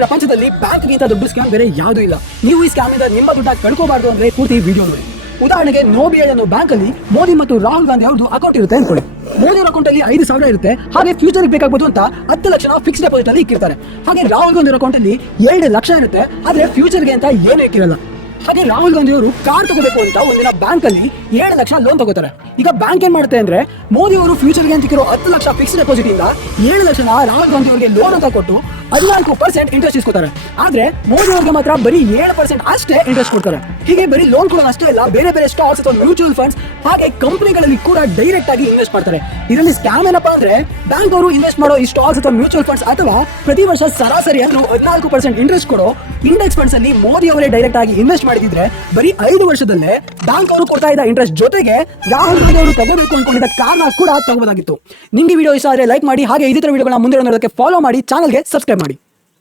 ಪ್ರಪಂಚದಲ್ಲಿ ಬ್ಯಾಂಕ್ಗಿಂತ ದೊಡ್ಡ ಸ್ಕ್ಯಾಮ್ ಬೇರೆ ಯಾವುದೂ ಇಲ್ಲ. ನೀವು ಈ ಸ್ಕ್ಯಾಮ್ ಇಂದ ನಿಮ್ಮ ದುಡ್ಡ ಕಳ್ಕೋಬಾರ್ದು ಅಂದ್ರೆ ಪೂರ್ತಿ ವಿಡಿಯೋ ನೋಡಿ. ಉದಾಹರಣೆಗೆ ನೋಬಿಐ ಅನ್ನೋ ಬ್ಯಾಂಕ್ ಅಲ್ಲಿ ಮೋದಿ ಮತ್ತು ರಾಹುಲ್ ಗಾಂಧಿ ಅವ್ರದ್ದು ಅಕೌಂಟ್ ಇರುತ್ತೆ ಅನ್ಕೊಳ್ಳಿ. ಮೋದಿ ಅವರ ಅಕೌಂಟ್ ಅಲ್ಲಿ 5,000 ಇರುತ್ತೆ. ಹಾಗೆ ಫ್ಯೂಚರ್ ಬೇಕಾಗಬಹುದು ಅಂತ 10 ಲಕ್ಷ ಫಿಕ್ಸ್ ಡೆಪಾಸಿಟ್ ಅಲ್ಲಿ ಇಕ್ಕಿರ್ತಾರೆ. ಹಾಗೆ ರಾಹುಲ್ ಗಾಂಧಿ ಅಕೌಂಟ್ ಅಲ್ಲಿ 2 ಲಕ್ಷ ಇರುತ್ತೆ. ಆದ್ರೆ ಫ್ಯೂಚರ್ಗೆ ಅಂತ ಏನು ಇಕ್ಕಿರಲ್ಲ. ಹಾಗೆ ರಾಹುಲ್ ಗಾಂಧಿ ಅವರು ಕಾರ್ ತಗೋಬೇಕು ಅಂತ ಒಂದಿನ ಬ್ಯಾಂಕ್ ಅಲ್ಲಿ 7 ಲಕ್ಷ ಲೋನ್ ತಗೋತಾರೆ. ಈಗ ಬ್ಯಾಂಕ್ ಏನ್ ಮಾಡುತ್ತೆ ಅಂದ್ರೆ ಮೋದಿ ಅವರು ಫ್ಯೂಚರ್ಗೆ ಅಂತ ಇರೋ 10 ಲಕ್ಷ ಫಿಕ್ಸ್ ಡೆಪಾಸಿಟ್ ಇಂದ 7 ಲಕ್ಷನ ರಾಹುಲ್ ಗಾಂಧಿ ಅವರಿಗೆ ಲೋನ್ ಅಂತ ಕೊಟ್ಟು 14% ಇಂಟ್ರೆಸ್ಟ್ ಇಸ್ಕೊತಾರೆ. ಆದ್ರೆ ಮೋದಿ ಅವರಿಗೆ ಮಾತ್ರ ಬರೀ 7% ಅಷ್ಟೇ ಇಂಟ್ರೆಸ್ಟ್ ಕೊಡ್ತಾರೆ. ಹೀಗೆ ಬರೀ ಲೋನ್ ಕೊಡೋದು ಅಷ್ಟೇ ಇಲ್ಲ, ಬೇರೆ ಬೇರೆ ಸ್ಟಾಕ್ಸ್ ಅಥವಾ ಮ್ಯೂಚುವಲ್ ಫಂಡ್ಸ್ ಹಾಗೆ ಕಂಪನಿಗಳಲ್ಲಿ ಕೂಡ ಡೈರೆಕ್ಟ್ ಆಗಿ ಇನ್ವೆಸ್ಟ್ ಮಾಡ್ತಾರೆ. ಇದರಲ್ಲಿ ಸ್ಕ್ಯಾಮ್ ಏನಪ್ಪಾ ಅಂದ್ರೆ ಬ್ಯಾಂಕ್ ಅವರು ಇನ್ವೆಸ್ಟ್ ಮಾಡೋ ಈ ಸ್ಟಾಕ್ಸ್ ಅಥವಾ ಮ್ಯೂಚುವಲ್ ಫಂಡ್ಸ್ ಅಥವಾ ಪ್ರತಿ ವರ್ಷ ಸರಾಸರಿ ಅಂದ್ರೂ 14% ಇಂಟ್ರೆಸ್ಟ್ ಕೊಡೋ ಇಂಡೆಕ್ಸ್ ಫಂಡ್ಸ್ ಅಲ್ಲಿ ಮೋದಿ ಅವರೇ ಡೈರೆಕ್ಟ್ ಆಗಿ ಇನ್ವೆಸ್ಟ್ ಮಾಡಿದ್ರೆ ಬರೀ 5 ವರ್ಷದಲ್ಲೇ ಬ್ಯಾಂಕ್ ಅವರು ಕೊಡ್ತಾ ಇದ್ದ ಇಂಟ್ರೆಸ್ಟ್ ಜೊತೆಗೆ ರಾಹುಲ್ ಗಾಂಧಿ ಅವರು ತಗೋಬೇಕು ಅನ್ಕೊಂಡಿದ್ದ ಕಾರ್ನ ಕೂಡ ತಗೋಬೋದಾಗಿತ್ತು. ನಿಮ್ಗೆ ವಿಡಿಯೋ ಇಷ್ಟ ಆದ್ರೆ ಲೈಕ್ ಮಾಡಿ, ಹಾಗೆ ಇದೇ ತರ ವಿಡಿಯೋಗಳನ್ನ ಮುಂದೆ ನೋಡೋದಕ್ಕೆ ಫಾಲೋ ಮಾಡಿ, ಚಾನಲ್ಗೆ ಸಬ್ಸ್ಕ್ರೈಬ್ ಮಾಡಿ.